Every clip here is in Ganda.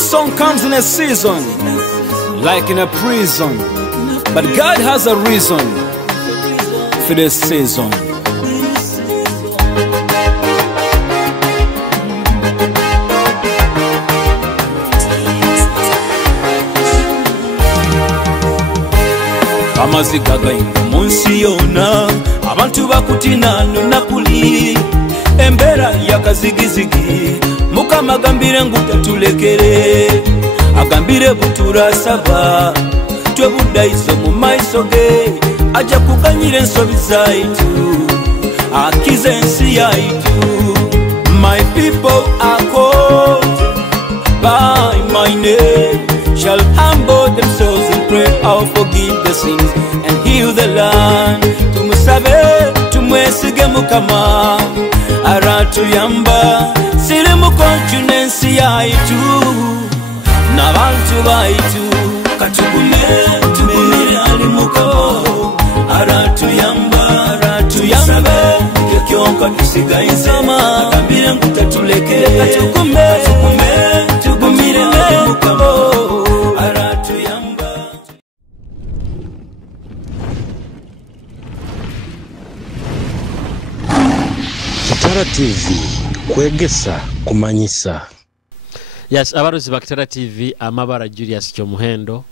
This song comes in a season, like in a prison, but God has a reason for this season. Amaziga gayinga munsi yona, abantu bakutina nunakuli, embera yakazigizigi, Mukama agambire ngutatulekere, agambire buturasaba, twe buddayiso mu maiso ge, ajja kuganyira ensobi zaitu, akize ensi yaitu. My people are called by my name, shall humble themselves and pray, I'll forgive the sins and heal the land. Tumusabe, tumwesige Mukama, aratuyamba, siri mukonjunensi yaitu, n'abantu baitu, katugumire ali Mukama, aratuyamba, kyonka tusigayizama, agambire ngutatulekere, katugumire ali Mukama, aratuyamba. Kitara TV, Kwegesa, Kumanyisa. Yes, abaruzi ba Kitara TV, amabara Julius Kyomuhendo,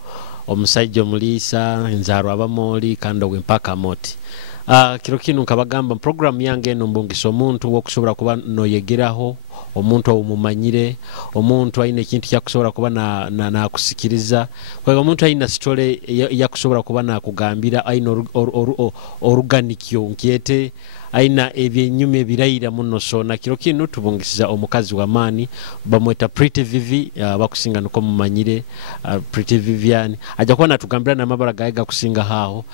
omusajja omulisa, nzaro abamoli, kando wempaka moti. Kiro kinu nkabagamba program yange eno mbungisa omuntu okusobora kuba noyegeraho, omuntu omumanyire, omuntu ayina ekintu kyakusobora kuba na kusikiriza, kwega omuntu ayina story yakusobora kuba na kugambira, ayina oruganikyo nkiyete, aina ebyenyume birayira muno. So na kiro kinu tubungisiza omukazi wa mani bamweta Pretty Vivie, bakusinga nuko mumanyire, Pretty Vivian aja kuba natugambira na mabara gaega kusinga hao.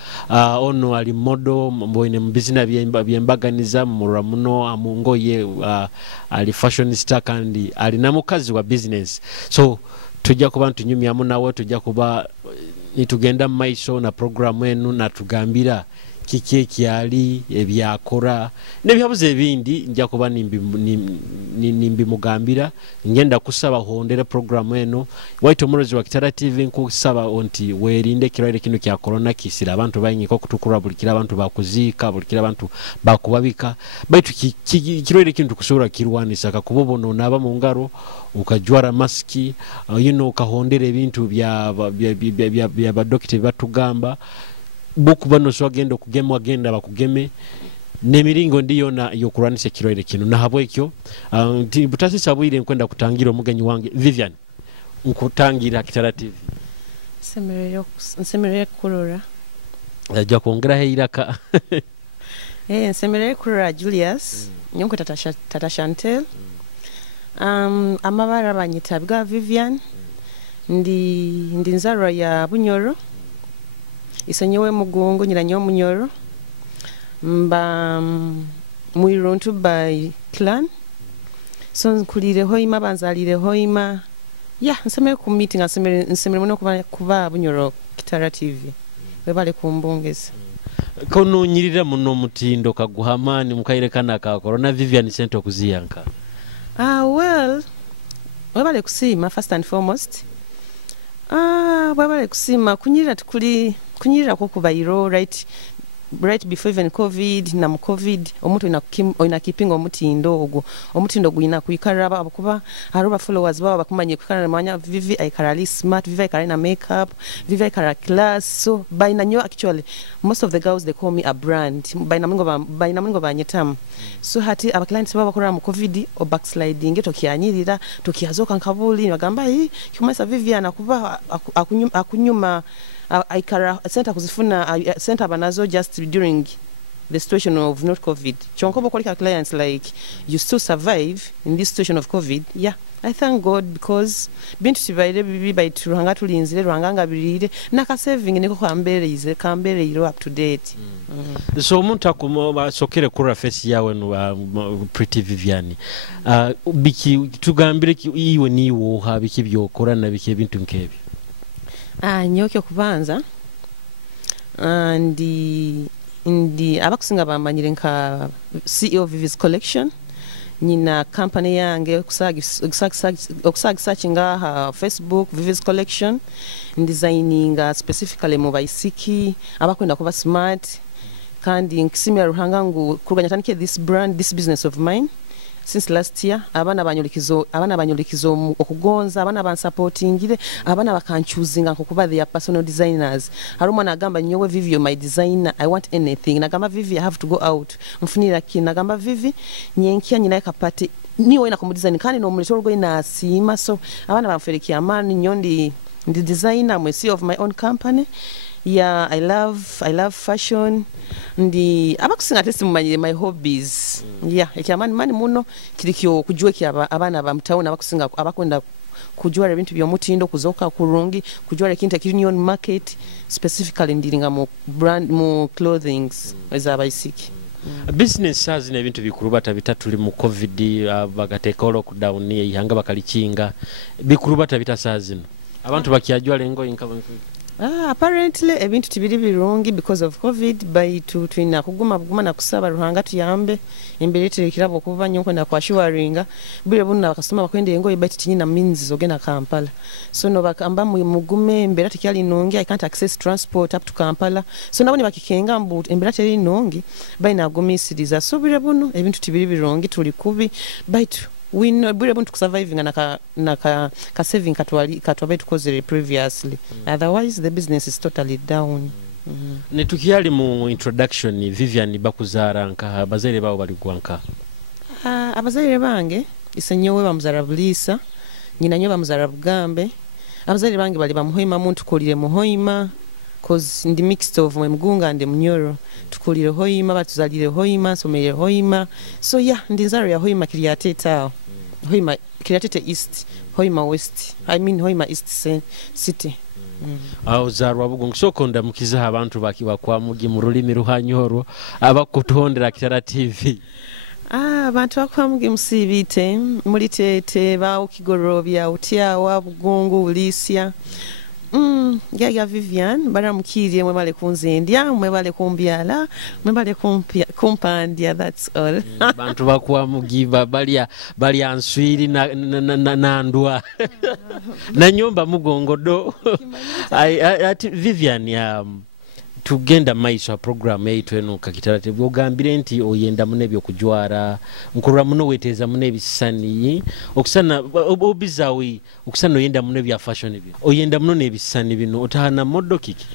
Ono ali modo mboine mbizina byembaganiza mura muno amungoye, ali fashionista kandi ali na mukazi wa business. So tujja kuba ntunyumyamu nawe, tujja kuba nitugenda maiso na program enu na tugambira kiki kyali ebyakora nebyabuze ebindi njja kuba nimbi mugambira. Ngenda kusaba hondera program eno waito murozi wa Kitara TV, nkusaba onti werinde kirwaire kino kya corona kisira abantu bayiniko kutukura, bulikira abantu bakuziika, bulikira abantu bakubabika, baitu kirwaire kintu kusura kirwanisa kakubobono naba mu ngaro ukajwara maski, ukahondera ebintu bya badokite batugamba buku bano so agenda okugema agenda bakugeme nemiringo ndiyo na yokuranise kirwaire kino na habo ekyo. Butasi sabwire nkwenda kutangira omugenyi wange Vivian nkutangira Kitara TV nsemerere kurora ajja kuongera heiraka nsemerere kurora Julius nyonko tata Chantel, amabara banyita bwa Vivian, ndi nzarwa ya Bunyoro, isenyewe mugongo nyiranyo Munyoro, mba muiruntu by clan, so nkulireho ima banzalireho ima nsemere ku meeting, nsemere muno kuba Bunyoro Kitara TV webale kumbongeza kono nyirira muno mutindo kaguhamani mukairekana ka corona Vivian sento kuziyanka. Well, webale kusima first and foremost, webale kusima kunyirira kukubairo right before even COVID na mu COVID omuntu ina keeping omutindo ogwo, omutindo gwina kuikaraba abakuba haruba followers baba bakumanye kwikara manya Vivie aikarali smart, Vivie aikarali na makeup, Vivie aikarali class. So by na nyo actually most of the girls they call me a brand by na mlingo banyetam. So hati aba clients baba bakora mu COVID o backsliding tokianyirira tokiazoka nkabuli bagamba Kumanyisa Vivie anakuba akunyuma aikara center kuzifuna center banazo just during the situation of not COVID. Chonkobo kwa clients like you still survive in this situation of COVID. I thank God because bintu sibaire bibi by turanga tulinzire rwanganga birire naka saving niko kambere iro up to date. So umuntu akumo sokere kura face yawe no Pretty Vivian, biki tugambire iwe niwo habiki byokora na biki bintu nkebi. Nyoke kubanza ndi abakusinga bamanyire nka CEO Vivie's collection nyina company yange okusagisaki ngaha Facebook Vivie's collection designing specifically mu baisiki abakwenda kuba smart kandi nkisimira ruhanga ngu kuruganya tanike this business of mine since last year abana banyolikizo okugonza abana bansupportingire abana bakanchuzinga nkokuba their personal designers haruma nagamba nyowe Vivie my designer I want anything nagamba Vivie I have to go out mfunira kina nagamba Vivie nyenkia nyina kapate niwe na kumudesign kandi no muri sorgo ina sima so abana bamferekia amani nyondi the designer I'm a CEO of my own company. Yeah, I love fashion. Ndi abakusinga tesi mumanyire my hobbies. Yeah, ekyamani mani muno kirikyo kujwe kya abana ba mtauna abakusinga abakwenda kujwa ebintu by'omutindo kuzoka kurungi kujwa ekintu ekirion market specifically ndiringa mu clothings ezabaisiki. Business has ne bintu bikuru batabita tuli mu covid bagateka lockdown ihanga bakalikinga bikuru batabita sazino abantu bakyajwa lengo inkaba. Apparently ebintu tibiri birungi because of covid by twina kuguma na kusaba ruhanga tuyambe imbere tekirabo kuva nyoko na kwashuwaringa bure bunna bakasoma bakwende ngo ibati tinyina means zogena Kampala so no bakamba mugume imbere tikyali nongi I can't access transport up to Kampala so nabone bakikenga mbu imbere teri nongi by na gumisiriza so bure bunno ebintu tibiri birungi tuli kubi by we know bure buntu surviving na ka saving katwabe tukozere previously otherwise the business is totally down. Netukiyali mu introduction Vivian bakuzara nka bazaire bawo bali gwanka abazaire bange isenyowe bamuzara bulisa nyina nyoba muzara bugambe abazaire bange bali bamuhoima muntu kolire muhoima cause ndi mixed of mgunga and mnyoro tukolire hoima batuzalire hoima somere hoima so yeah ndi nzaro ya hoima kiriateta hoima kiriatete east hoima west I mean hoima east city. Zarwa bugungu sokonda mukiza abantu bakiba kwa mugi mu rulimi ruhanyoro abakutondera Kitara TV. Abantu bakwa mugi musibite muri tete ba ukigorobya utyawa bugungu ulisya. Ya Vivian baramukiriye mwe bale kunzendia mwe bale kumbyala mwe bale kumpandia that's all. Bantu bakwa mugiba bali answiri na ndwa na nyumba mugongodo. Ati Vivian tugenda maiso program yaitu eno Kitara TV ogambire nti oyenda munebyo kujwara nkurura muno weteza munebisani okusana obizawi okusana oyenda munebya fashion byo oyenda muno nebisani bino otahana modo kiki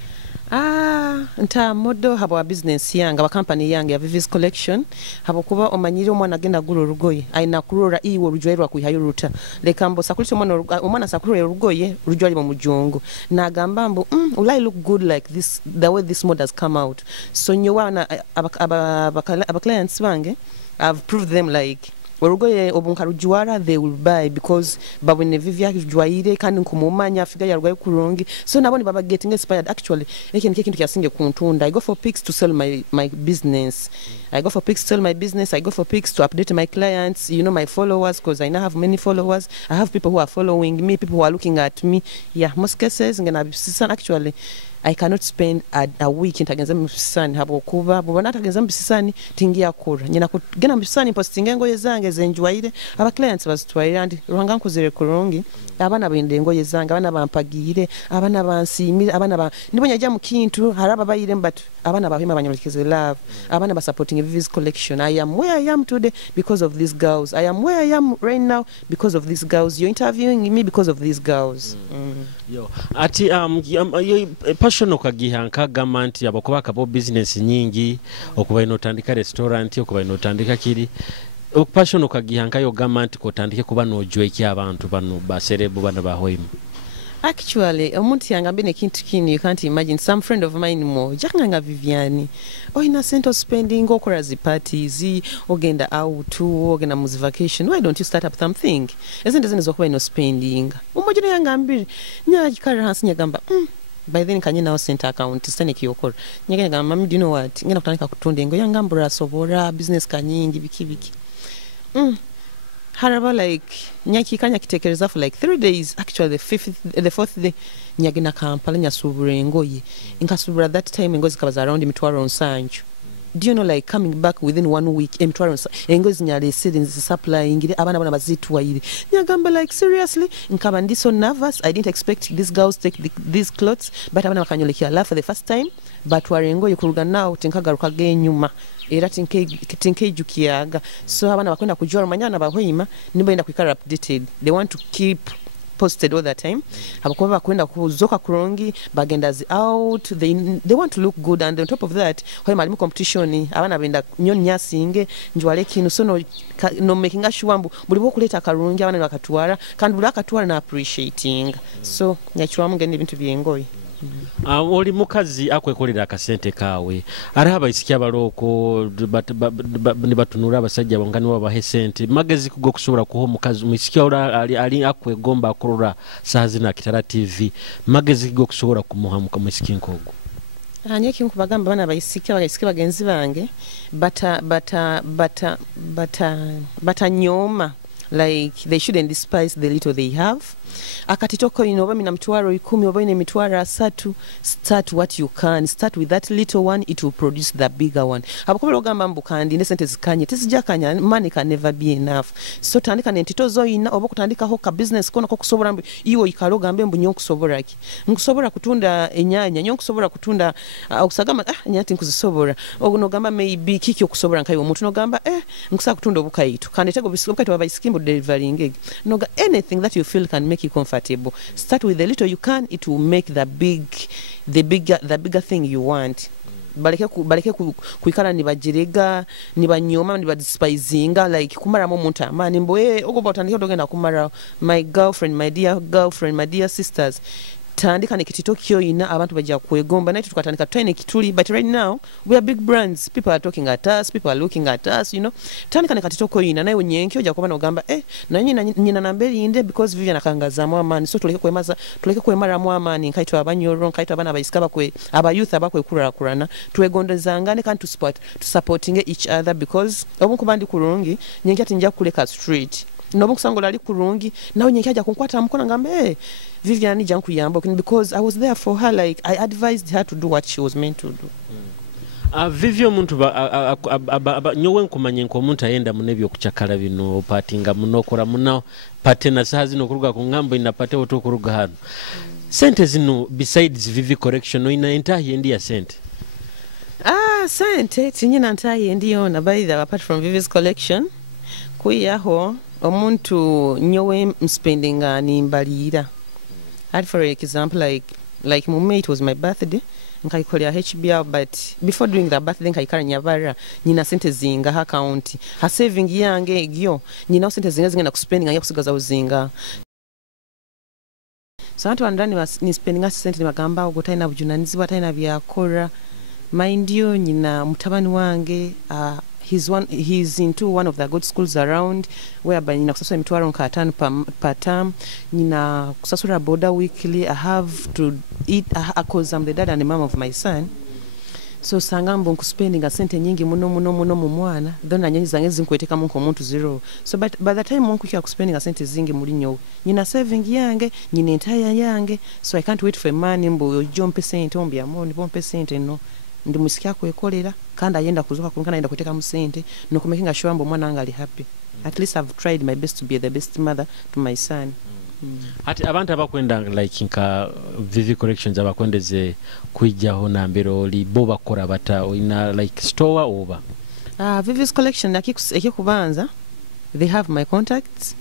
nta modo habo business yanga ba company yanga ya Vivie's collection habo kuba omanyire omwana agenda guro rugoye aina kurora iwo rujwairwa kuyihayo ruta lekambo sakulite omwana sakurora rugoye rujwari mu mujongo nagamba mbu will I look good like this the way this model has come out so nyowana aba clients bange I've proved them like Warugoye obunkarujwara they will buy because babone Vivie jwaire kandi nkumumanya afiga yarwaye kurungi so nabone baba getting inspired actually ekintu kyasinge kuntunda I go for pics to sell my business I go for pics to sell my business I go for pics to update my clients you know my followers because I now have many followers I have people who are following me people who are looking at me yeah most cases ngena actually I cannot spend a week intagenza mbisani habo kuba bubona tagenza mbisani tingia kora nyina kugena mbisani postinga ngoye zange zenjwaire aba clients bazitwaire and ruhanga nkuzire kurungi abana bende ngoye zange abana bampagire abana bansimire abana nibonya jya mu kintu haraba bayire mbatu abana bahima banyolekeze love abana ba supporting Vivie's collection I am where I am today because of these girls I am where I am right now because of these girls you're interviewing me because of these girls. Yo ati passion okagihanka gamanti abakuba kabo business nyingi okuba inotandika restaurant okuba inotandika kiri passion okagihanka yo gamanti kotandike kuba nojwe ki abantu bano baserebu bana bahoima. Actually, omuntu yangambe nekintu kini you can't imagine some friend of mine mo jakanga Viviani innocent of spending okora zi parties ogenda out ogenda mu vacation why don't you start up something isn't zokuba no spending umujine yangambire nya kikara hansi nyagamba by then kanye nawo center account stane kiyokora nyagenda gamba mami do you know what ngenda kutandika kutonda ngo yangambura sobora business kanyingi biki haraba like nyaki kanya kitekereza for like 3 days actually the fourth day nyagina Kampala nyasubura ngoye inkasubura that time ngozi kabaza around mitwaro onsanju do you know, like coming back within 1 week emitwaro engo zinyalese supplying abana bana bazitwaire nyagamba like seriously nkaba ndi so nervous. I didn't expect these girls take these clothes, but abana bakanyolekera la for the first time, but warengo yikuruga now tinkagaruka genyuma era tinkejukiyaga. So abana bakwenda kujora manyana bahwima nibo enda kwikara updated. They want to keep posted all the time. Abakuba bakwenda kuzoka kurungi bagendazi out, they want to look good, and on top of that hoy malimu competition abana benda nyonyasinge njwale kinu, so no making sure buli bokuleta karungi abana bakatwara kandi buli akatwara na appreciating. So nyachwa mungende bintu byengoyi. Oli mukazi akwekolera akasente kawe ari abayisiki abaloko nibatunura abasajja bangani babahe sente magezi kugo kusobora kuho mukazi muisiki ali akwegomba akurura sazi na Kitara TV magezi kugo kusobora kumuha muisiki nkogo anye kintu bagamba bana bayisiki bagenzi bange bata nyoma, like they shouldn't despise the little they have. Akatitoko oba mina mitwaro 10 oba ine mitwaro 3, start what you can, start with that little one, it will produce the bigger one. Abakobera ogamba mbukandi ne sente zikanye tisijakanya, money can never be enough. So tandika nentito zoyina oba kutandika ho ka business kono ko kusobora mbu iwo ikaloga mbe mbunyo kusobora ki nkusobora kutunda enyanya nyo kusobora kutunda okusagama nyati nkuzisobora ogunogamba maybe kiki okusobora nkayo omuntu nogamba nkusa kutunda obukaitu kandi tego bisikobukaitu babayisikimbo delivering noga anything that you feel can make you comfortable. Start with the little you can, it will make the bigger thing you want. Baleke kuikala nibajirega nibanyoma nibadispisinga like kumara mo muntu amani mboye ogoba utandika dogenda kumara my girlfriend, my dear sisters. Tandika nekitito kyo ina abantu bajja kwegomba nayo tukatandika twine kituli, but right now we are big brands, people are talking at us, people are looking at us, you know. Tandika nekatito ko ina nayo nyenkyo ojja kuba nogamba na nyina nambeli inde because Vivie nakangaza mu amani, so tuleke kwemara mu amani nkaitwa abanyoro nkaitwa abana bayisika bakwe aba youth abakwe kurana twegondezangane kandi to supporting each other, because obukubandi kurungi nyenkya tinja kuleka street nobu kusangola ali kurungi nawe nyekyaja kunkwata mkono ngambe Vivie ani janku yambo, because I was there for her, like I advised her to do what she was meant to do. Vivie omuntu nyowe nkumanye nko omuntu ayenda munebyo kuchakala bino patinga munokora muno patena sazi no kuruga ku ngambo ina pate otokuruga hano sente zino besides Vivie collection no ina entahi endi ya sente sente tinyina ntahi endi yona by the apart from Vivie's collection kuyaho omuntu nyowe spending ni mbalira. For example, like mume, it was my birthday nkaikolera HBR, but before doing the birthday nkaikara nyavara nyina sente zinga ha account ha saving yange egyo nyina sente zinga zingenda kuspending anya kusigaza uzinga. So antu andani ni spending sente ni magamba ogotaina bujunanizi bataina byakora mind you nyina mutabani wange he's into one of the good schools around whereby nina kusasura mitwaro nkatano per term, nina kusasura border weekly. I have to eat because I'm the dad and the mom of my son. So sangambo nkuspending sente nyingi muno mu mwana then nyanyi zange zinkweteka munko muntu zero. So but by the time munku kya kuspending sente zingi muri nyo nyina saving yange nyina entire yange, so I can't wait for money mbo jompe sente ombi amoni pompe sente no ndi musikia kwekolera kandi ayenda kuzuka kunkana ayenda kuteka musente no kumakinga sure mbo mwana anga ali happy. At least I've tried my best to be the best mother to my son. Ati abantu abakwenda like nka Vivie collections abakwendeze kwijjaho nambero oli bo bakora bata ina like store over Vivie's collection ekikubanza they have my contacts,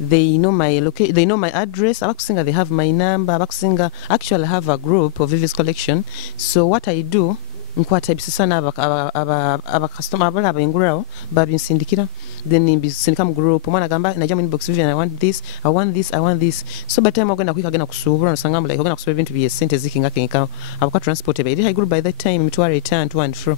they know my location, they know my address. Abakusinga they have my number. Abakusinga actually have a group of Vivie's collection. So what I do nkwata bisana aba customer abala abengurao babinsindikira then nimbisindika mu group mwana gamba najya mu inbox Vivie, I want this. So by time ogenda kwikagena kusubura nosangamba like ogenda kusubira ibintu bye sente zikinga kenka abakwa transport ebe high group by that time mitwaro return to and fro.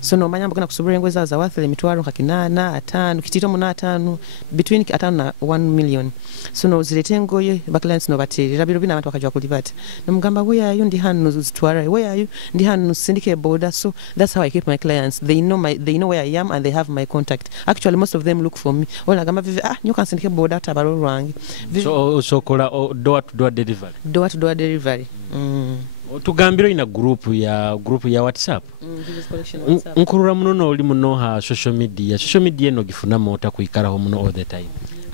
So no manya ogenda kusubura engwe za worth mitwaro kakinana 5 kitito muna 5 between 5 na 1 million. So no zilete ngoye ba clients no baterera biro bina abantu bakajwa kulibata namugamba we are you ndi hanu zitwara we are you ndi hanu sindike border. So that's how I keep my clients. They know where I am and they have my contact. Actually most of them look for me. Ona gamba Vivie you can sindike border tabaro rwangi. So kola door to door delivery. Door to door delivery. tugambiro ina group ya WhatsApp nkurura muno no oli muno ha social media no gifuna mota kuikaraho muno all the time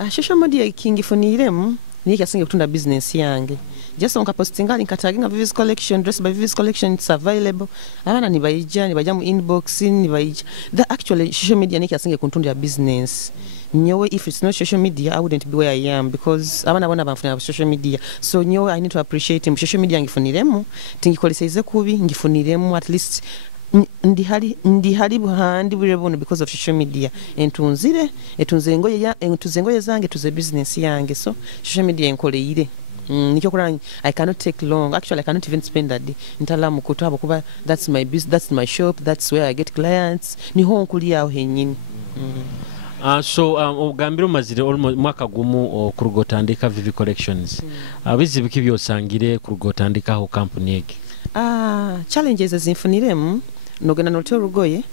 social media kingifuniremu ni kasinge kutunda business yange just on postinga nkataginga Vivie's collection dress by Vivie's collection it's available abana ni baija mu inbox ni baija that actually social media ni kasinge kutunda business nyowe if it's not social media I wouldn't be where I am because abana bona bamfuna social media so nyowe I need to appreciate him social media ngifuniremu tingikoleseze kubi ngifuniremu at least ndi hali buhandi burebone because of social media etunze ngoye zange tuze business yange so social media enkoleire nikyo kura I cannot take long actually I cannot even spend that day ntala mukutabo kuba that's my business that's my shop that's where I get clients niho nkuli aho henyini so ugambiro mazire almost mwaka gumu kurugotandika Vivie collections bizibiki byosangire kurugotandika ho company yake challenges zinfuniremu nogena noto rugoye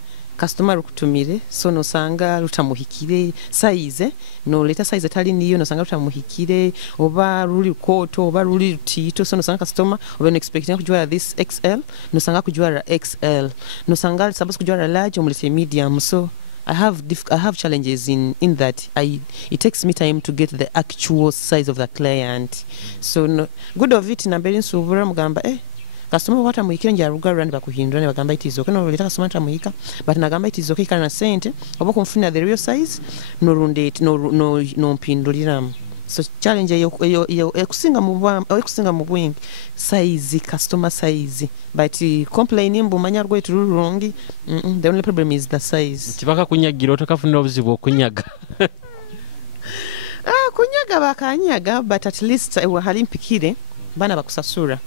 customer rukutumire so no sanga rutamuhikire size no leta size tali niyo no sanga rutamuhikire oba ruli koto oba ruli tito so no sanga customer oba no expecting kujwara this XL no sanga kujwara XL no sanga supposed kujwara large omulise medium so I have challenges in that it takes me time to get the actual size of the client so no, good of it nambere nsubura mugamba customer wata muhikira nja ruga rand bakuhindura ne bagamba it is okay no leta customer tamuhika but nagamba it is okay kana sente obo kumfuna the real size no runde it no mpindulira so challenge yo ekusinga mu bwingi size customer size but complaining mbumanya rwetu rurungi the only problem is the size tibaka kunyagira otakafunira obuzibu okunyaga kunyaga bakanyaga but at least hali mpikire bana bakusasura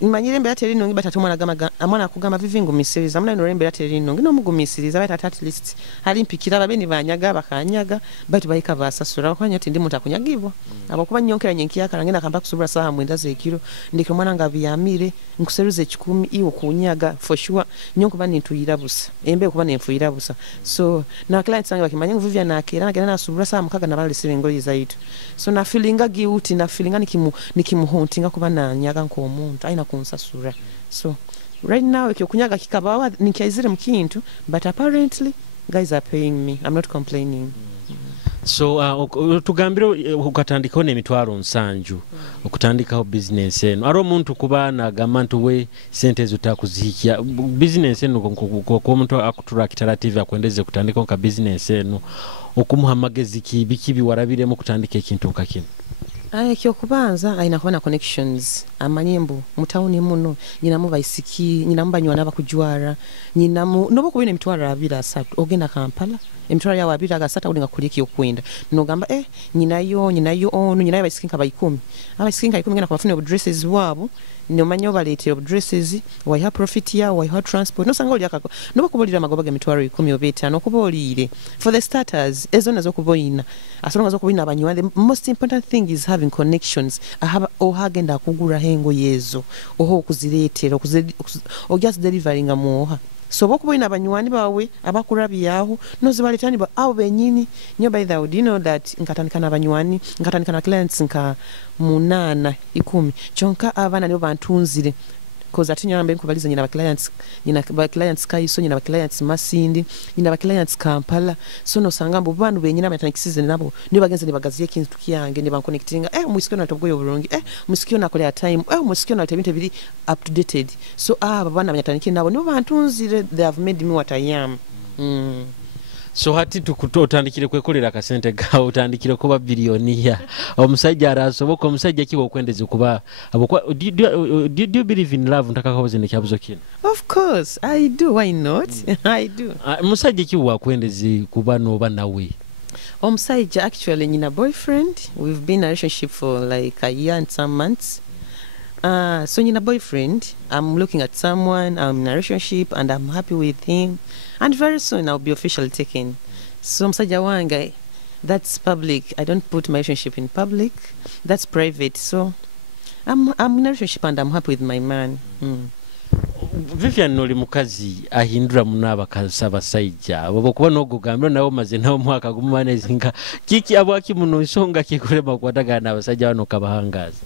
imanyire mbere ateri nongi batatumwana amana kugamba Vivie ngumisiriza amana no rembere ateri nongi no mugumisiriza bata at least hali mpikira babeni banyaga bakanyaga but bayika basasura kwanya tindi mutakunyagibwa abakuba nyonkera nyenkiya karangena kamba kusubura saha mwenda zekiro ndike mwana ngabiyamire nkuseruze 10 iwo kunyaga for sure nyonko bani ntuyira busa embe kuba nemfuyira busa so na clients sange bakimanya Vivie nakera nagena nasubura saha mukaga nabali sibengoli zaitu so na feelinga guilty na feelinga nikimuhontinga kuba na nyaga nko omuntu aina kunsasura so right now ekyokunyaga kikabawa nikyaizire mukintu but apparently guys are paying me I'm not complaining so tugambiro ukatandika ne mitwaro nsanju okutandikaho business eno aro omuntu kuba nagamantu we sente zitakuzihikia business eno ko muntu akutura Kitara TV akwendeze kutandika ka business eno okumuha magezi kibi warabire mu kutandika ekintu nkakino kyo kubanza aina kuba na connections amanyembo mutauni muno nyina mu baisiki nyina mbanywana bakujwara nyina mu nobo kubina emitwaro abira asatu ogenda Kampala emitwaro ya wabira agasata ulinga kuliki yokwenda nogamba nyina yo onu nyina baisiki nka bayikumi abaisiki nka 10 ngena kubafuna dresses wabo nomanyo balete dresses waiha profit ya waiha transport no sanga oli akako nobo kubolira magoba ga mitwaro 10 obeta no kubolire for the starters ezona zo kuboyina asonga zo kubina abanywa the most important thing is having connections ahaba ohagenda kugura hengo yezo oho kuziretera just delivering amoha so bokuboyina abanywani bawe abakurabi yaho no zibaletani ba abo benyini nyo by the you know that nkatanikana abanywani nkatanikana clients nka 8 10 chonka abana nibo bantunzire cause atinyambe nkubaliza nyina ba clients kaiso nyina ba clients Masindi nyina ba clients Kampala so no sangamba bantu benyina batanikisize nabo nibo bagenze nibagaziye kintu kiyange niba connecting musikio natobgoyo bulungi musikio nakole time musikio natebinte biri up to date so bana banyataniki nabo nibo bantunzire they have made me what I am so hati tukutotandikire kwekolera kasente gawo utandikire kuba bilionia omusajja arasoboka omusajja kiwo kwendeze kuba do you believe in love ntaka kabuze ne kyabuzo kino of course I do why not I do omusajja kiwo kwendeze kuba no banawe omusajja actually nyina boyfriend we've been in a relationship for like a year and some months so nyina boyfriend I'm looking at someone I'm in a relationship and I'm happy with him and very soon I'll be officially taken so msaja wange that's public I don't put my relationship in public that's private so I'm in a relationship and I'm happy with my man Vivie noli mukazi ahindura munaba kasaba saija babo kuba no gugambira nawo maze nawo mwaka gumane zinga kiki abaki muno isonga kikurema kwadaga na basajja bano kabahangaza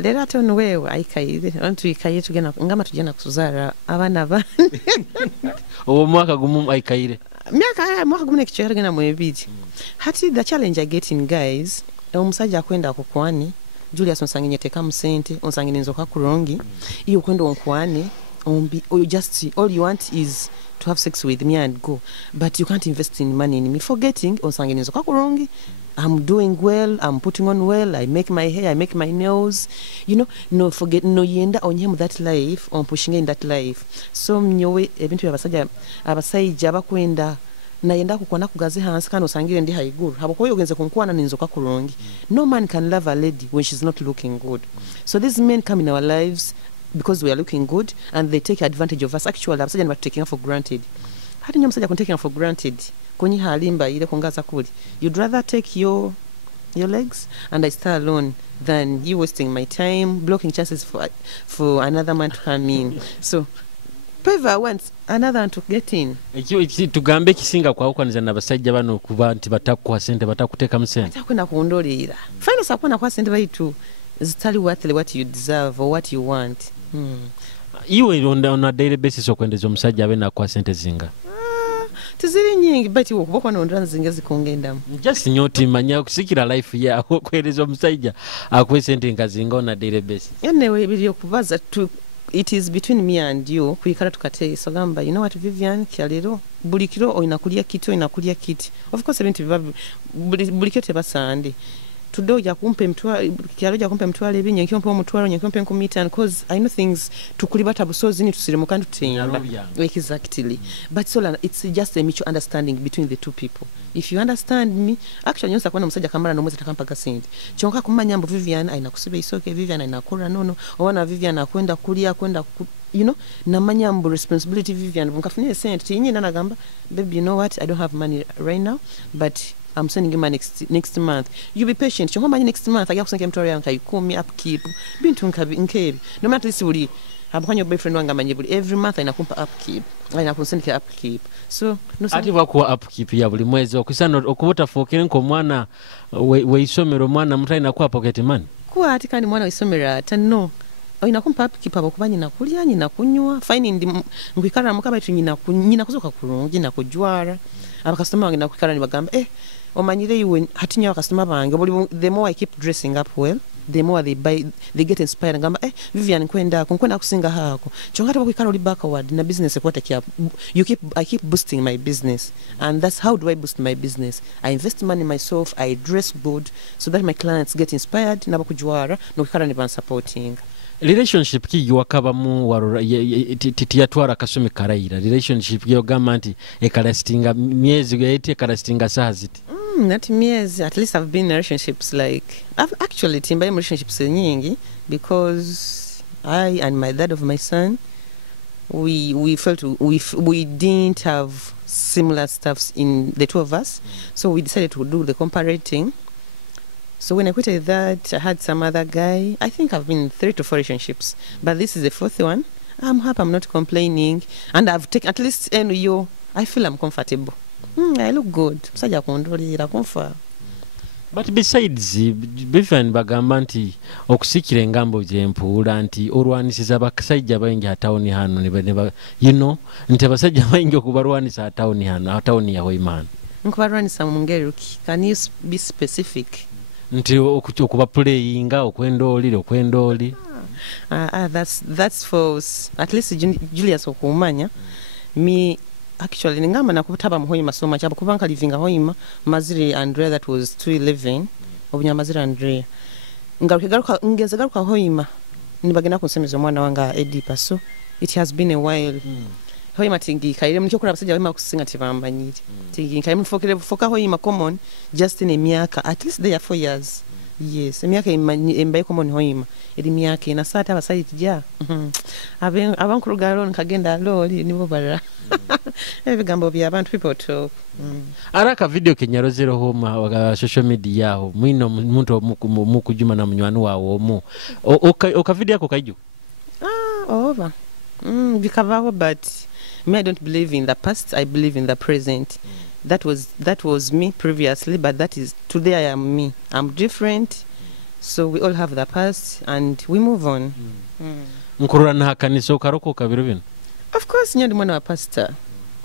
leero ate ono weewe ayikaire tuyikaire tugenda ngamba tugenda kuzaala abaana bane omwaka gumu ayikaire mwaka gumu nekicho yatagenda mu ebiri hati the challenge I get in guys omusajja akwenda kukwani Julius onsange nyetekamu sente onsange ninzoka kulongi iyo kwenda onkwane you just all you want is to have sex with me and go, but you can't invest in money in me, forgetting onsange ninzoka kulongi. I'm doing well, I'm putting on well, I make my hair, I make my nails, you know, no forget, no yenda on him that life, on pushing in that life. So mnyowe ebintu abasajja bakwenda nayenda kukwana kugaze hansi kandi osangire ndi haiguru habako yogenze kunkwana ninzoka kulongi. No man can love a lady when she's not looking good. So these men come in our lives because we are looking good and they take advantage of us. Actually abasajja are taking for granted. Hadi nyo msajja taking for granted konyi halimba ile kongaza kuli. You'd rather take your legs and I stay alone than you wasting my time blocking chances for another man to come in. So whoever wants another one to get in. Tugambe kisinga kwa ukwaniza n'abasajja bano kuba nti batakuwa sente batakuteka musente. Batakwenda kuondolera. Final sapona kwa sente baitu zitali what you deserve or what you want. Iwe on a daily basis okwendeza omusajja abe nakwa sente zinga. Tiziri nyingi but ukuboko nondra zinga zikongenda. Just nyoti manya kusikira life ya okwendeza omusajja akwe sente ngazinga on a daily basis. Anyway biri okubaza it is between me and you kuikara tukate so gamba you know what Vivian kyalero bulikiro oinakulia kiti of course ebintu biba bulikiro tebasande tudo ya kumpe mtwalo kyalo ya kumpe mtwalo ebinye nkyompe omutwalo nkyompe nkumita because I know things tukulibata busozi ni tusiremo kandi tutemba exactly but so it's just a mutual understanding between the two people. If you understand me actually nyosa kwa musajja kamara no mwezi takampaka sindi chonka kumanya mbo Vivian aina kusibe isoke Vivian aina kora nono owana Vivian akwenda kulia kwenda you know namanya mbo responsibility Vivian bunkafunye sente tinyi nana gamba baby you know what I don't have money right now but I'm sending you money next month. You be patient. Chonga money next month. I yakusenge mtori yanka yikumi upkeep. Bintu nkebi. No matter this buli. Abukanya boyfriend wanga manyebuli. Every month inakumpa upkeep. Inakusendika upkeep. So no ati wako upkeep ya buli mwezi okusana okubota fokere nko mwana we isomero mwana mutali nakuwa pocket money. Kuwa ati kandi mwana isomero atano. Inakumpa upkeep abakubanyi nakulya nyina kunywa. Fine ndi ngwikara mukaba itu nyina kuzoka kulungi na kujwara. Abakastoma wange nakwikara ni bagamba omanyire iwe hatinya abakastoma bange the more I keep dressing up well the more they get inspired ngamba Vivian kwenda kusinga hako chonga tapo kwikara oli backward na business ekwata kya I keep boosting my business and that's how do I boost my business. I invest money in myself, I dress good so that my clients get inspired na bakujwara no kwikara ni ban supporting. Relationship ki yuwakabamu warura tiyatwara kasome karaira relationship yo gamanti ekalastinga miezi gaiti ekalastinga saziti not miezi. At least I've been in relationships I've actually timba relationships nyingi because I and my dad of my son we felt we didn't have similar stuffs in the two of us, so we decided to do the comparating. So when I quitted that, I had some other guy. I think I've been in 3 to 4 relationships, but this is the 4th one. I'm happy, I'm not complaining, and I've taken at least I feel I'm comfortable. I look good. But besides Vivian bagamba nti okusikira engambo gy'empuula nti olwanisiza abasajja bayingi atawuni hano ne you know nti abasajja bayingi okubalwanisa atawuni hano atawuni ya Hoimana nkubalwanisa mu ngeri ki? Can you be specific? Nti okuba playinga okwendoli that's false. At least Julius okumanya me actually ningamba nakutaba mu Hoima so much abakubanka livinga Hoima Maziri Andrea that was 211 obunya Maziri Andrea ngeze garuka Hoima nibagenda kunsemeza mwana wanga Edipa so it has been a while. Hoima tingi kaire mukyo abasajja Hoima kusinga tibambanyire tingi kaire mufokere foka Hoima common just in a myaka at least they are 4 years. Yes, emyaka embaye common Hoima eri myaka ina sata abasajja tija abankurugalo nkagenda loli nibo barra ebigambo bya abantu people talk. Araka video kenyarozero homa wa social media yaho mwino muntu mukujuma na munywani wawo omu oka video yako kaijo over bikavaho but me I don't believe in the past, I believe in the present. That was me previously, but that is today I am me. I'm different. So we all have the past and we move on. nkurura na kanisa ukarokoka biro bino. Of course, nyandi mwana wa pastor.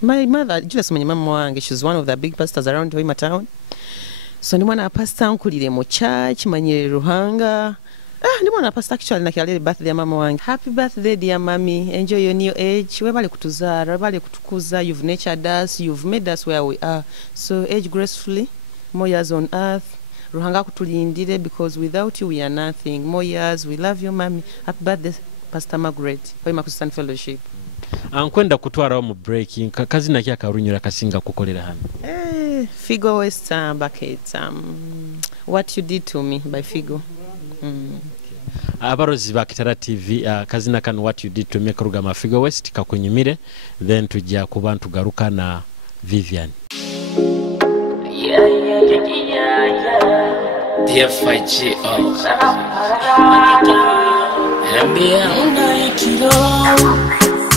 My mother, Julius mwenye mama wange, she's one of the big pastors around Hoima town. So ndi mwana wa pastor nkulire mu church manyire Ruhanga. Ndi mwana wa pastor actually na kialele birthday ya mama wange. Happy birthday dear mommy. Enjoy your new age. Webale kutuzara, webale kutukuza. You've nurtured us, you've made us where we are. So age gracefully, more years on earth. Ruhanga kutulindire because without you we are nothing. More years, we love you mommy. Happy birthday Pastor Margaret. Hoima Christian Fellowship. Ankwenda kutwara mu breaking kazi nakia karunyura kasinga kukolera hano. Figo West bucket. What you did to me by Figo. Abarozi ba Kitara TV kazi nakano what you did to me kurugama Figo West kakunyumire then tujja kubantu garuka na Vivian. Dear Faji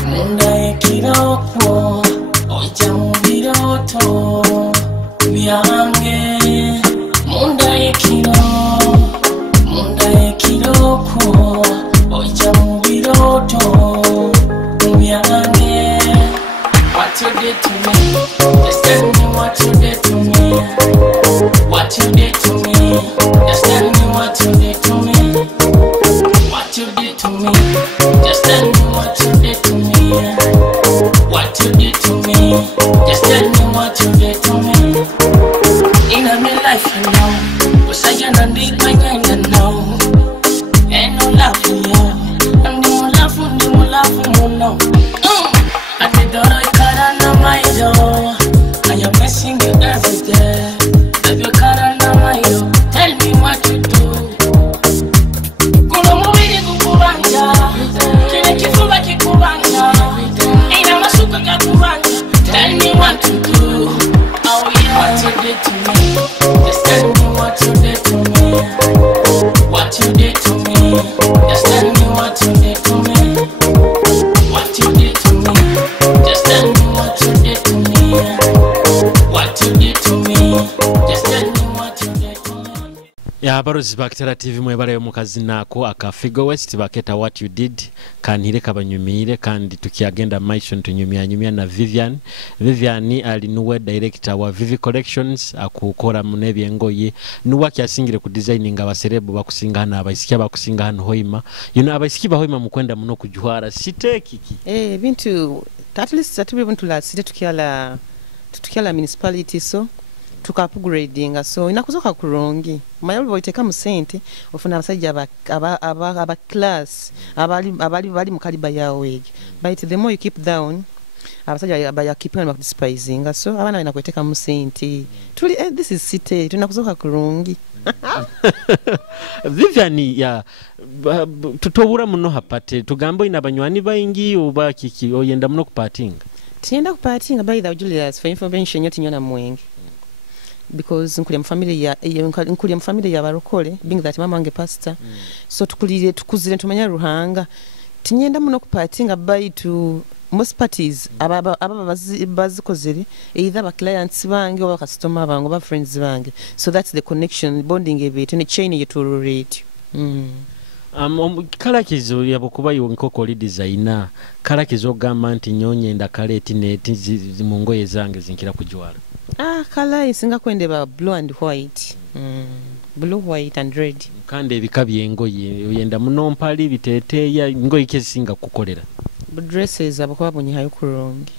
Munda ekiroko oja mu biroto byange munda ekiroko oja mu biroto byange. What you did to me, just tell me what you did to me. What you did to me, just tell me what you did to me. What you did to me, just tell me what you did to me. What you did to me, just tell me what you did to me. In my life you know, was I gonna need my gang now? Ain't no love for you, and no love for no. I did all I could on my door. I am missing you every day. Baby, could on my door. Tell me what you do. Kuno mubiri kukubanja, kile kifuba kikubanja, ina masuka kakubanja. Tell me what you do. Oh yeah. What you did to me, just tell me what you did to me. What you did to me, just tell me what you did to me. What you did to me, just tell me what you did to me. What you did to me, just tell me what you did to me. Ya abarozi ba Kitara TV mwebale mukazi nako aka Figo West baketa what you did kanire kabanyumire kandi tukiagenda mission tunyumya na Vivian. Vivian ali nuwe director wa Vivie Collections akukora munebye ngoye nuwa kyasingire ku designing abaserebu bakusingana abayisikia bakusinga hano Hoima. Abayisikia ba Hoima mukwenda muno kujuhara sitekiki. Bintu at least atubire buntu la site tukiala municipality so tukapugradinga so inakuzoka kurongi mayoli boiteka mu sente ofuna abasajja aba class abali mu kaliba yawe but the more you keep down abasajja abaya keep on despising so abana inakweteka mu sente tuli this is city tunakuzoka kurongi. Vivian ya tutobura muno hapate tugambo ina banywani baingi oba kiki oyenda muno kupatinga tienda kupatinga by the Julius for information yoti nyona mwenge because nkuli mu family ya barokole being that mama wange pastor so tukuzire tumanya Ruhanga tinyenda muno kupatinga by to most parties aba bazikozere either ba clients bange or customer bange or friends bange so that's the connection bonding a bit and a chain you to rate. Kala kizo yabokuba yonkoko li designer kala kizo gamba nti nyonye ndakale etineti zimungoye zange zinkira kujwala. Kala isinga kwende ba blue and white. Blue, white and red. Kande ebikabi engoye oyenda muno mpali bitete ya ngoye kesinga kukolera. Dresses abakuba bonye hayo kurongi.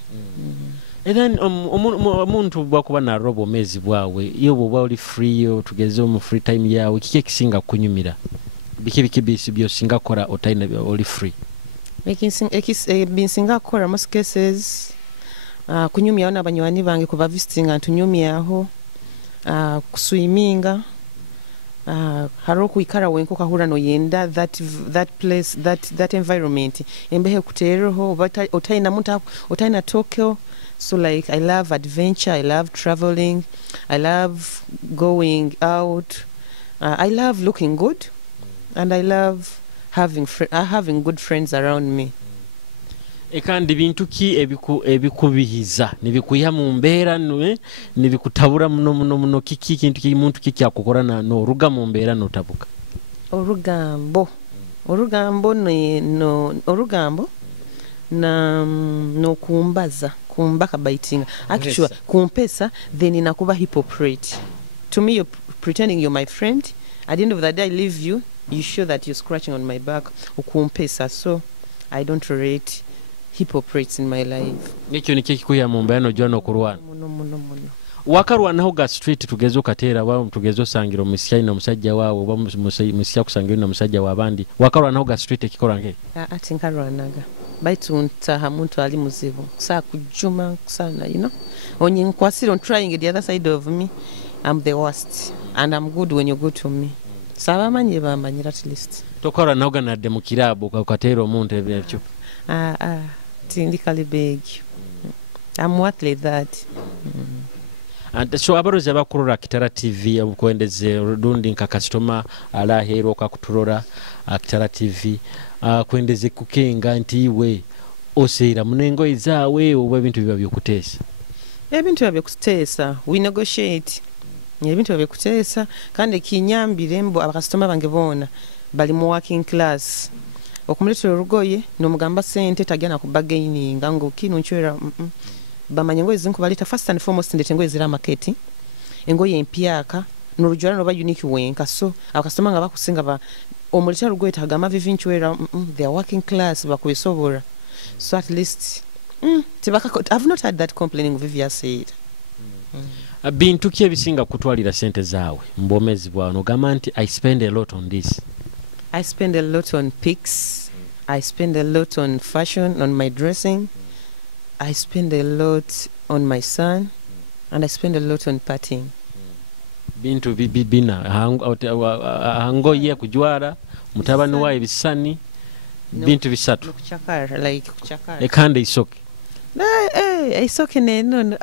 And then omuntu bwakuba na robo mezi bwawe iyo bwa oli free yo tugeze mu free time yawe kike kisinga kunyumira. Biki bisi byo singa kora otaina oli free. Binsinga kora most cases kunyumya ona abanywani bange kuba visiting antunyumya aho kuswiminga haro kuikara wenko kahura no yenda that place that environment embehe kutereho otaina muta otaina Tokyo. So like I love adventure, I love traveling, I love going out, I love looking good, and I love having good friends around me. Ekandi bintu ki ebikubihiza nibikuya mu mbera nibikutabura muno kiki kintu ki muntu kiki akokorana no ruga mu mbera no tabuka. Orugambo orugambo na no kumbaka biting actually kumpesa then inakuba hypocrite. To me you're pretending you're my friend. At the end of the day I leave you, you show that you're scratching on my back ukumpesa. So I don't tolerate hypocrites in my life. Nicho nicho kikuya mumbayano jwano kurwana Muno wakarwanaho ga street tugezo katera ba tugezo sangiro musya na musajja wawo ba musya kusangiro na musajja wabandi wakarwanaho ga street kikorange ati nkarwanaga baitu ntaha muntu ali muzibu kusa kujuma kusana, you know, onye nkwasire on trying the other side of me. I'm the worst and I'm good when you're good to me. Saba bamanyira at least tokora naoga na demu kirabo katera omuntu ebyo tindikali big. I'm worth like that. And so abarozi abakurora Kitara TV abukwendeze rudundi nka customer ala hero ka kuturora Kitara TV kwendeze kukenga nti iwe oseira munengo izawe oba bintu biba byokutesa ebintu biba byokutesa we negotiate ebintu biba byokutesa kandi kinyambire mbo abakastoma bange bona bali mu working class okumuletera urugoye no mugamba sente tagena ku bargaining ngo kinu nchwera bamanya ngoye zinkubalita first and foremost ndete ngoye zira market engoye empyaka n'urujwana no ba unique wenka. So abakastoma nga bakusinga ba omulita rugoye tagama Vivie nchwera they are working class bakubisobora. So at least I've not had that complaining Vivie said. Bintu ki ebisinga kutwalira sente zaawe mbomezi bwano gamba nti I spend a lot on this. I spend a lot on pics. I spend a lot on fashion, on my dressing. I spend a lot on my son, and I spend a lot on partying. Bintu bibina hango ye kujwara mutabani wa ebisani bintu bisatu kuchakara like kuchakara ekande isoke isoke no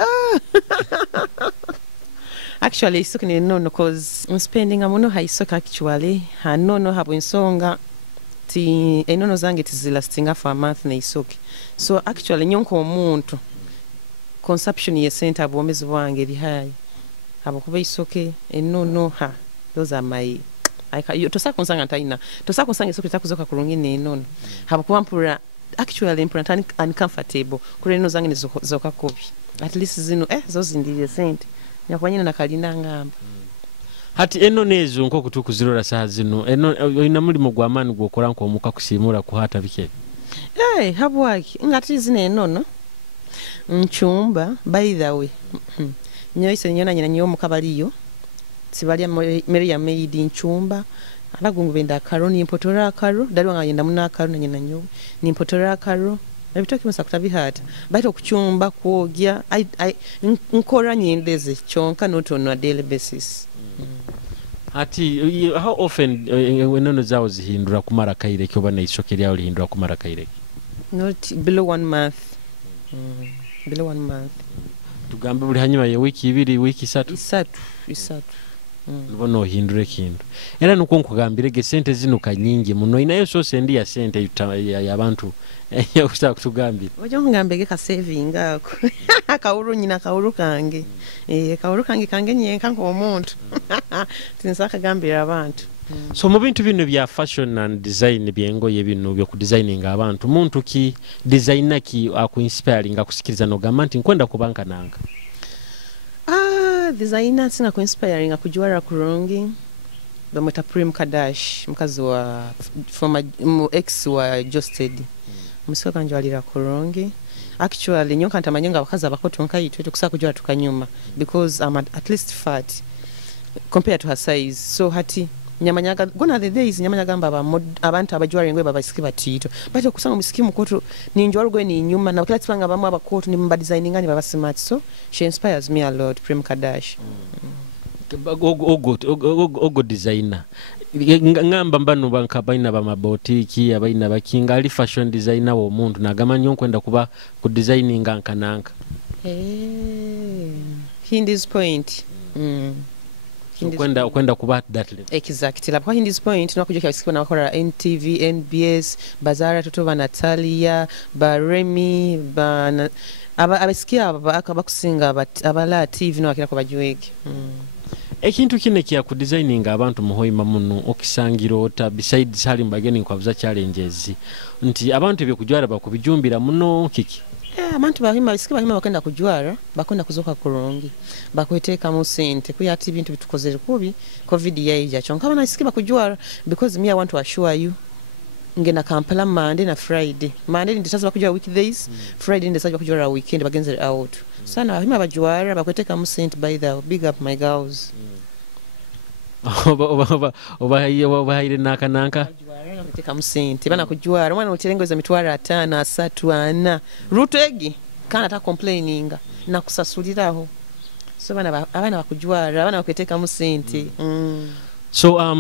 actually isoke no because I'm spending amono isoke actually no habo nsonga ti enono zange tizilastinga for a month na isoke. So actually nyonko omuntu consumption ye center abomezi wange ri high habo kuba isoke no those are my tosakonsanga ntaina tosakonsanga isoke takuzoka kurungine enono habo kuba mpura actually important uncomfortable kure eno zange nizoka kopi at least zino zo zindiriye sente nyakwanyina nakalina ngamba hati eno nezo nko kutukuzirora saa zino eno ina mulimo gwamani gwokora nko muka kusimura kuhata bike habwaki ngati zine enono nchumba by the way nyoise nyona nyina nyo mukabaliyo sibalia Maria made nchumba abagungu benda karo ni impotora karo dalwa ngayenda muna karo nyina nyo ni impotora karo ebitoki musa kutabihata baito kuchumba kuogya nkora nyendeze chonka not on a daily basis. Hati how often wenono zao zihindura kumara kaire kyoba na isoke lyao lihindura kumara kaire? Not below 1 month. Below 1 month. Tugambe buli hanyuma ya wiki 2 wiki 3 isatu Bono hindure kintu era nuko nkugambire ge sente zinuka nyingi muno inayo so sendi ya sente y'abantu yakusa kutugambira ojo ngambege ka saving ako kauru nyina kauru kange kauru kange nyenka nko omuntu tinsaka gambira abantu. So mu bintu bino bya fashion and design byengoye bino byo ku designing abantu muntu ki designer ki aku inspiring akusikiriza no gamanti nkwenda kubanka nanga designer singa ku inspiring akujwara kurungi bamwita Prim Kadash mkazi wa former ex wa Justed musika kanjwalira kurungi actually nyoka ntamanyanga abakazi abakoto nkayitwe tukusaka kujwara tukanyuma because I'm at least fat compared to her size. So hati nyamanyaga gona the days nyamanyaga abantu abajwara engwe babasiki batito bato kusanga musiki mukoto ninjwara rwe ni nyuma na kila tsanga bamwe abakoto ni mba designing ngani baba smart. So she inspires me a lot, Prim Kadash. Ogo designer ngamba mbano bankabaina ba mabotiki abaina bakinga ali fashion designer wo muntu nagamanyo nkwenda kuba ku designing nkananka Hindi's point. Kwenda kuba that level. Exactly. La kwa Hindi's point nakuja kiasikiwa na wakora NTV, NBS, Bazara Tutova Natalia, Baremi, abasikia abakusinga abala TV no akira kwa bajuweki. ekintu kine kya ku designing abantu muhoyima muno okisangira ota besides hali mbageni nkwavuza challenges nti abantu ebyo kujwara bakubijumbira muno kiki abantu bahima bakenda kujwara bakonda kuzoka kurungi bakweteka mu sente kuyati ibintu bitukozere kubi covid yaija chonka bana isikiba kujwara because me I want to assure you ngena Kampala Monday na Friday nditaza kujwara weekdays Friday nditaza kujwara weekend bagenze out sana bahima bajwara bakweteka mu sente by the big up my girls obahaire nakananka kuteka musente bana kujwara mwana uterengeza mitwara 5 3 4 rutegi kana ta complaininga na kusasuliraho so abana bakujwara abana bakuteka musente so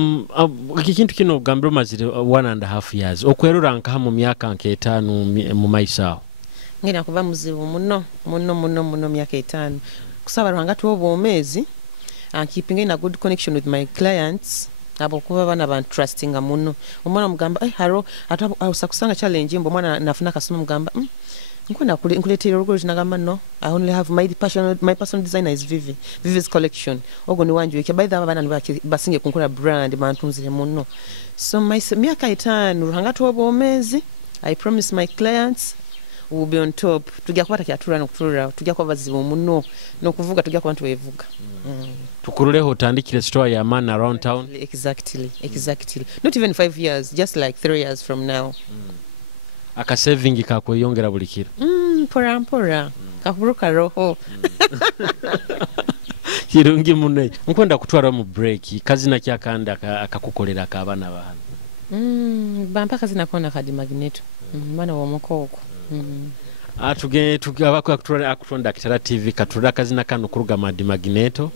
kikintu kino gambiro mazire 1.5 years okwerura nka mu myaka nke 5 mu maisha ngena kuba muzibu muno myaka 5 kusaba rwanga tuobo omezi and keeping in a good connection with my clients abo kuba bana ban trusting muno umwana mugamba haro atakusanga challenge mbo mwana nafuna kasoma mugamba nkona kuletera urugo jinagamba no I only have my personal designer is Vivie's collection ogo ni wanju by the bana basinge kunkora brand mantunzire muno so my myaka 5 ruhanga tuobo omezi I promise my clients will be on top tujya kwata kyatura no kutura tujya kwa bazibu muno no kuvuga tujya kwa bantu bevuga tukuruleho utandikire store ya man around town exactly not even 5 years just like 3 years from now aka saving kakweyongera bulikira pora kakuruka roho kirungi munne nkwenda kutwara mu break kazi na kyakanda akakukolera kabana bana bampa kazi nakona kadi magneto mwana wa mukoko akutonda Kitara TV katura kazina kano kuruga madi magneto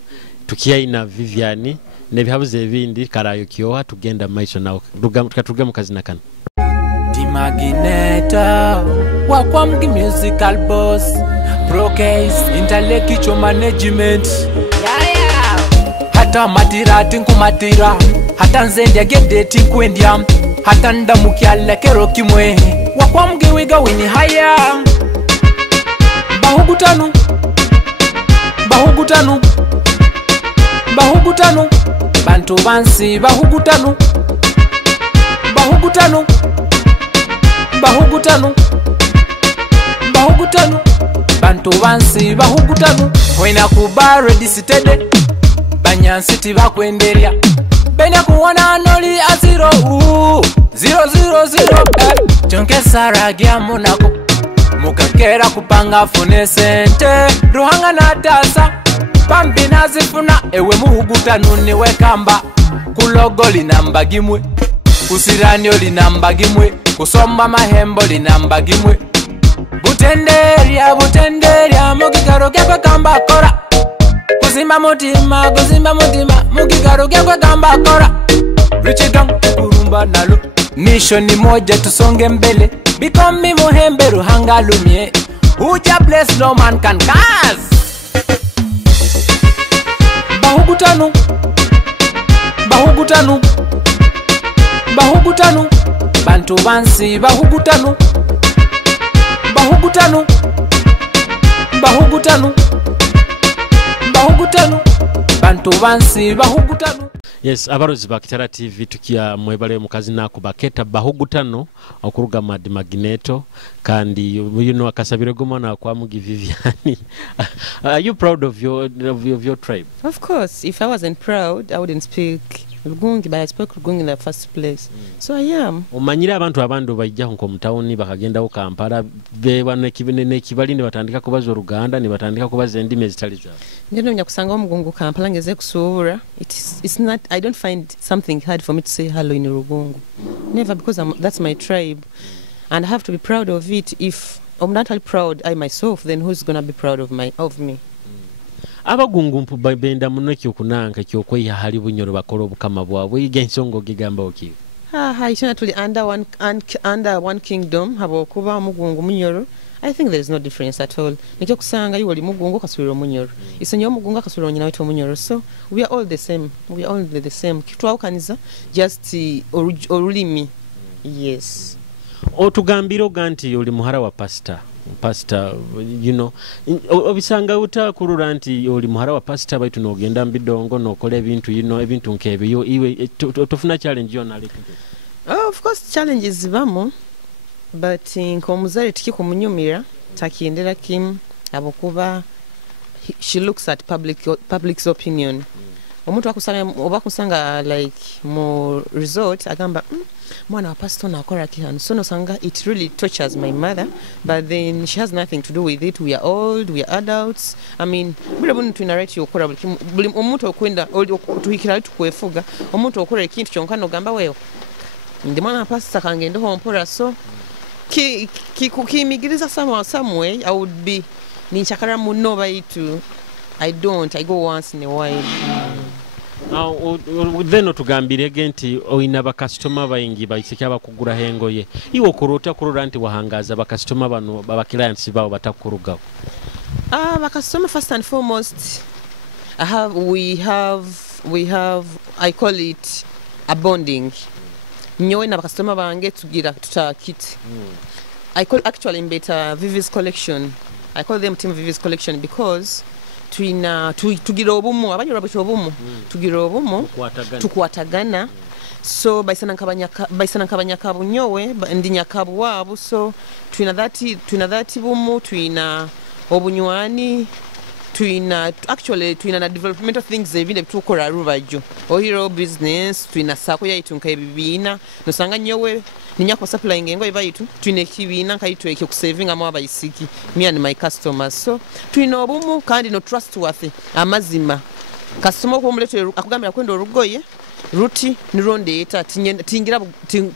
tukiyaina Viviani nebihabuze ebindi karayo kyoha tugenda maiso nawo tukaturuga mu kazina kano di magneto wakwa mgi musical boss Kwegesa intellectual management hata matirati nkumatira hata nzende agedeti kwendya hata ndamukyalla kero kimwe wakwa mgi wiga wini haya bahugutanu bantu bansi bahugutanu bantu bansi bahugutanu wena kuba ready sitede banyansi tibakwenderya benya kuona noli a 0 chonke sara gya monako mukakera kupanga fune sente ruhanga na tasa bambi nazifuna ewe muhugutanu niwe kamba kulogo linamba gimwe kusiranyo linamba gimwe kusomba mahembo linamba gimwe butenderia mugigaro gyakwe kamba kora kuzimba mutima mugigaro gyakwe kamba kora richidong kurumba nalo nisho ni moja tusonge mbele bikomi muhembe ruhanga lumye uja bless no man can cause bahugutanu bantu bansi bahugutanu bantu bansi bahugutanu. Yes, abarozi ba Kitara TV tukia mwebale mukazi nako baketa bahugutano okuruga madi magneto kandi akasabire gumana kwa mugi Viviani. Are you proud of your tribe? Of course. If I wasn't proud, I wouldn't speak Rugungi, but I spoke Rugungi in the first place. So I am. Umanyira abantu abando bajja nko mutawuni bakagenda ku Kampala beba ne kibali ne batandika kubaza Ruganda ne batandika kubaza endimi ezitaliza. Ngeno nya kusanga omugungu Kampala ngeze kusubura. It's not, I don't find something hard for me to say hello in Rugungu. Never, because that's my tribe. And I have to be proud of it. If I'm not proud I myself, then who's going to be proud of me? Abagungu mpu benda munaki okunanka kyokweya hali bunyoro bakoro bukama bwabwe igensongo gigamba okiwe. Ishana tuli under one kingdom habo kuba mugungu munyoro. I think there is no difference at all. Nikyo kusanga yuwali mugungu kasubiro munyoro. Isenyo mugungu kasubiro nyina wetu munyoro. So we are all the same. We are all the same. Kitwawukaniza just orulimi. Yes. Otugambiro ganti oli muhara wa pastor. pastor you know obisanga utakurura nti oli muhara wa pastor baitu nogenda mbidongo nokola ebintu ebintu nkebyo iwe tofuna challenge yona leki. Of course challenges bamo, but nkomuzali tikikumunyumira takiendera kim abokuba she looks at public's opinion. Omuntu akusanga like mo resort agamba mwana wa pastor nakora kihano, so nosanga it really tortures my mother, but then she has nothing to do with it. We are old, we are adults. I mean bule bunu twinarate yokora buli omuntu okwenda tuhikira tukwefuga omuntu okora ekintu kyonka nogamba wewe ndi mwana wa pastor kangendo hompora, so kimigiriza some way I would be ninchakara muno baitu I go once in a while. Then otugambire genti oina ba customer bayingi bayisika bakugura hengoye iwo kurota kurura nti wahangaza ba customer bano ba clients bawo batakuruga. Ba customer first and foremost we have I call it a bonding. Nyowe na ba customer bange tugira tutakit. I call actually in beta Vivie's collection. I call them Team Vivie's collection because tugira obumu abanyura bwo obumu tugira obumu tukwatagana, so baisana nkabanyaka bunyowe ndi nyakabu wabo, so twina that bumu twina obunywani twina na developmental things ebinde tukora rubajo o hero business twina sako yaitu nkayibina nosanga nyowe ninyako supplying engo ibaitu twine kibina nkaitu eke ku saving amwa abayisiki me and my customers, so twina obumu kandi no trustworthy amazima customer ko muleto akugambira kwendo rugoye ruti nironde eta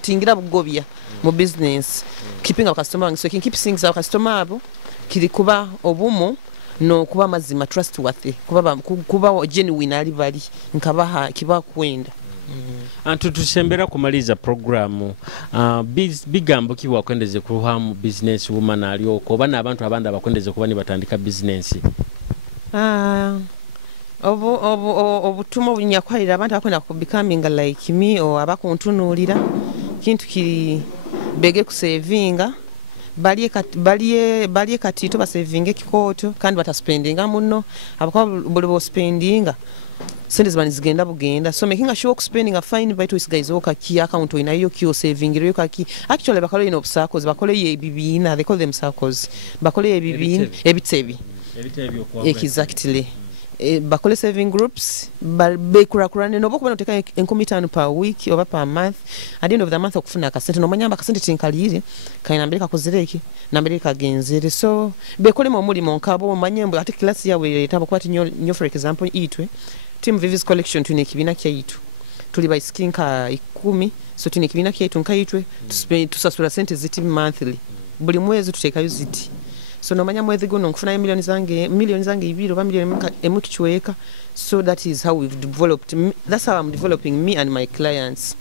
tingira bugobya mu business keeping our customer, so can keep things our customer abo kiri kuba obumu no kuba mazima trustworthy kuba genuine ali bali nkabaha kiba kwenda. Antu tusembera kumaliza programu bigambo kiwa kwendeze kuhamu business woman alioko bana abantu abanda bakwendeze kuba ni batandika business. Obutumo bunyakwalira abantu akwenda ku becoming like me or abakuntunulira kintu kiri bege ku savinga baliye katito basavinge kikoto kandi bataspendinga muno abakwa buli spendinga sente zibani zigenda bugenda, so making sure spending a fine by to guys oka ki account ina yo ki o saving yo kaki actually bakole ino circles bakole ye bibina, they call them circles, bakole ye bibina ebitebi exactly bakole saving groups bekurakurane no bokuba noteka 15 per week or per month. At the end of the month okufuna kasente no manyamba kasente tinkalire kaina mbere kakozereki na mbere kagenzere, so bekole mu muri monkabo manyembo ati class yawe tabakwati nyo for example itwe Team Vivie's collection tune kibina kyaitu tuli by skin ka 10, so tune kibina kyaitu nkaitwe tusasura sente ziti monthly buli mwezi tuteka yuziti, so no manya mwezi guno nkufuna millions zange ibiro ba million emukichweka, so that is how we've developed, that's how I'm developing me and my clients.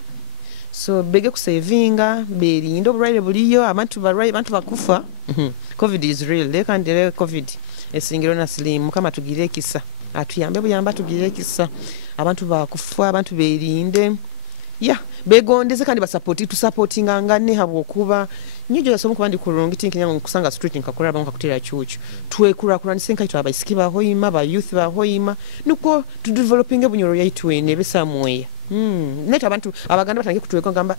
So bege kusavinga beri ndo braille buliyo abantu bakufa covid is real they can't delay covid esingiro na slim kama tugire kisa atuyambe buyamba tugire kisa abantu bakufa abantu berinde begondeze kandi supportinga ngane habo kuba nyijo yasomo kubandi kurungi tinkinya kusanga street nkakora banka kutera chuchu twekura nisenka itwa abayisikiba hoyima ba youth ba hoyima nuko to developing ebunyoro yaitwene besamwe neta abantu abaganda batangiye kutweka ngamba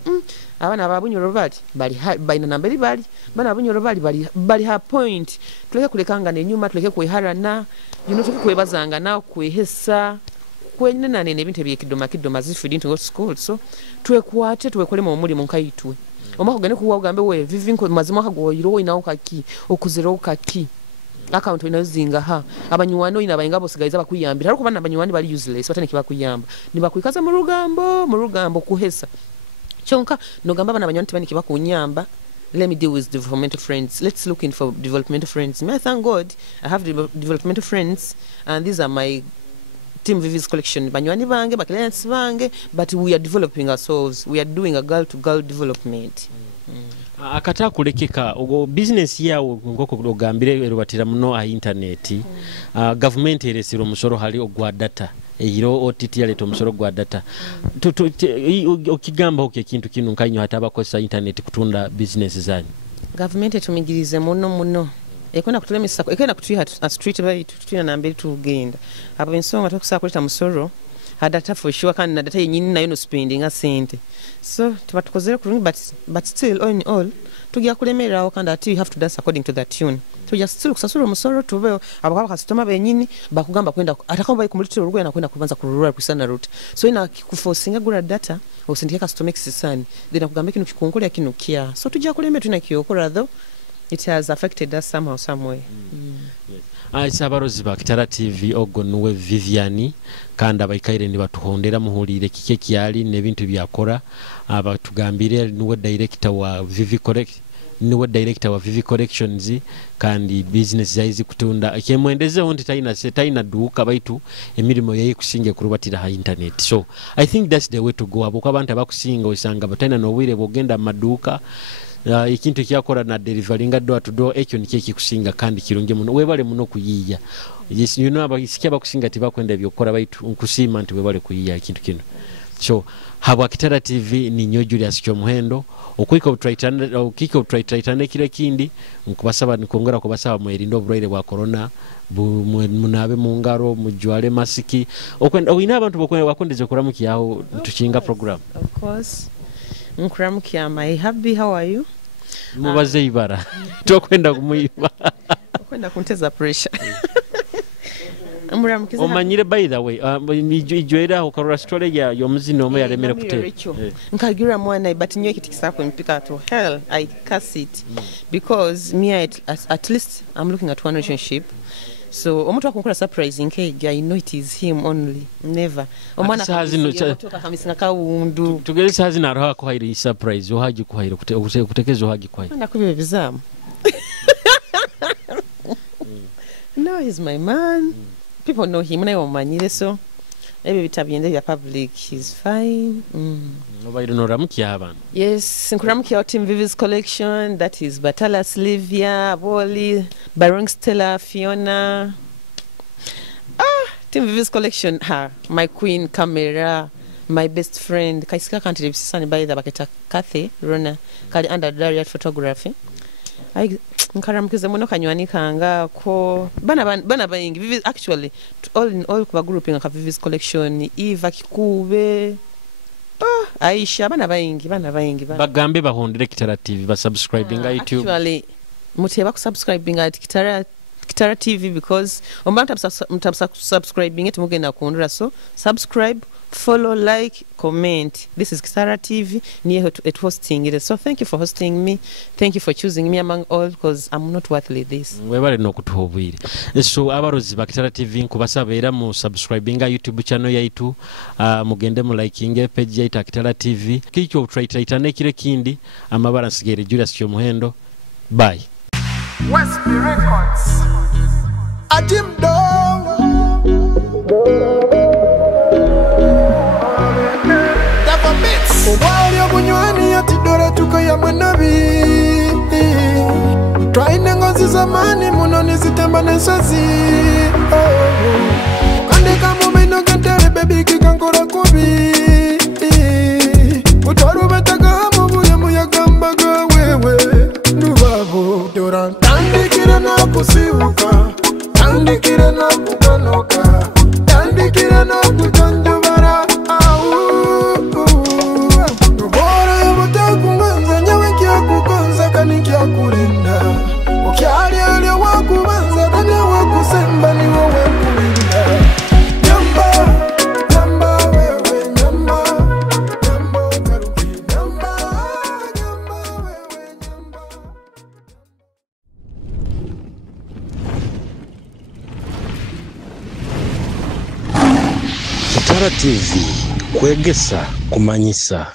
abana ababunyoro bali baina namberi bali bana abunyoro bali ha point tuleke kulekanga nenyuma tuleke kweharana tuleke kwebazanga na kwehesa kwenye nane nebintu byekidoma zifidi into school, so twekwate twekole mu muri munkaitwe omako gane kuwa ugambe we Vivie nko mazima kagoyiro ina okaki okuzero okaki account inazinga abanyuwano ina bayinga bosigayiza bakuyambira ariko bana abanyuwani bali useless batane kibakuyamba nibakwikaza mu rugambo kuhesa chonka nogamba bana abanyuwani tibani kibakunyamba. Let me deal with developmental friends. Let's look in for developmental friends. May I thank God I have developmental friends, and these are my Team Vivie's collection. Banyuwani bange ba clients bange, but we are developing ourselves. We are doing a girl to girl development. Akata kulekeka business yawo ngoko ogambire erubatira muno internet government eresiro musoro hali ogwa data eyiro OTT yaleto musoro gwa data okigamba oke kintu kinu nkanyo hata abakosa internet kutunda business zanyu. Government etumigirize muno. Ekwenda kutulemesa ekwenda kutuha a street by tutuna nambere tugenda. Abo ensonga tokusa kuleta musoro. Data for sure kandi na data yenyini nayo no spending a sente. So tubatukozere kulungi but still all in all tujja kulemererawo kandi ati you have to dance according to that tune. Tujja still kusasula musoro tube abakaba customer benyini bakugamba kwenda atakamba kumulitira urugo na kwenda kubanza kurura kusana route. So ina kuforcinga gura data osindika customer kisisani then akugamba kinu kikunkolya kinu kya. So tujja kuleme tuna kiyokora though it has affected us somehow some way. Yes. Abarozi ba Kitara TV ogwo nuwe Viviani kandi abayikaire ni batuhondera muhulire kike kyali nebintu byakora abatugambire nuwe director wa Vivie Collections kandi business yaizi kutunda kyemwendeze onti taina duka baitu emirimo yayi kusinge kurubatira ha internet. So I think that's the way to go. Abo abantu abakusinga osanga bataina nobwire bogenda maduka ikintu kyakora na deliveringa door to door ekyo nikye kikusinga kandi kirunge muno webale muno kuyiya. Yes, you know abasikia bakusinga tibakwenda byokora baitu nkusima nti webale kuyiya ikintu kino. So habwa Kitara TV ni nyo Julius Kyomuhendo okuyika utraitane kile kindi nkubasaba nikongera kubasaba mwerindo obulwaire bwa corona munabe mungaro mujwale masiki okwenda oyina abantu bakondeze kuramuki yaho tukinga program. Of course. Nkuramuki am happy, how are you? Mubaze ibara tokwenda kumuiba okwenda kunteza pressure. Omanyire by the way ijwera okarora story ya yomuzino omo yaremera kute nkagira mwana but nyo kitikisako mpika to hell I curse it because me at least I'm looking at one relationship. So omuntu akonkola surprising I know it is him only never omwana kutoka kamisinga kawundu tugereza hazina roho ko hairi surprise ohaji ko hairi kutekezo ohaji ko hairi nakubibe bizamu. No, he's my man. People know him na yomanyire so ebe bitabyende bya public he's fine. Nobody no ramuki abantu. Yes, nkuramuki out in Vivie's collection, that is Batala Sylvia, Boli, Barong Stella, Fiona. Team Vivie's collection, my queen camera, my best friend, Kaisika can't live Sunny by the Baketa Kathy, Rona, Kali under Dariat photography. Nkaramukize muno kanywani kanga ko bana bayingi Vivie actually all in all kuba grouping aka Vivie's collection Eva Kikube Aisha bana bayingi bagambe bahondere Kitara TV ba subscribing YouTube actually muteba ku subscribing at Kitara TV because ombantu subscribing it mugenda kuondera so subscribe, follow, like, comment. This is Kitara TV near at hosting it. So thank you for hosting me. Thank you for choosing me among all because I'm not worthily this. Webale no kutuhobwire. So abarozi ba Kitara TV nkubasabera mu subscribing YouTube channel yaitu mugende mu liking page yaitu Kitara TV. Kicho utraitane kile kindi amabara nsigere Julius Kyomuhendo. Bye. West Records. Adim Dong. Dava Bits. Wali obunywani yatidora tuko ya mwanabi. Twaine ngozi zamani muno nizitemba nesozi. Kandika mumeno gentere baby kikankora kubi. Utaru betaka mubuye muyagambaga wewe. Nubabo doran. Tandikira na kusiuka. Tandikira na kukanoka. Tandikira na kutanjubara. Nubora ya mutakunganza nyawe kia kukonza kanikia kulinda. Ukiari alia wakubanza danya wakusemba ni wawe kulinda. Nyamba, nyamba wewe nyamba. Nyamba utaruki nyamba. Nyamba wewe nyamba. Kitara TV, Kwegesa, Kumanyisa.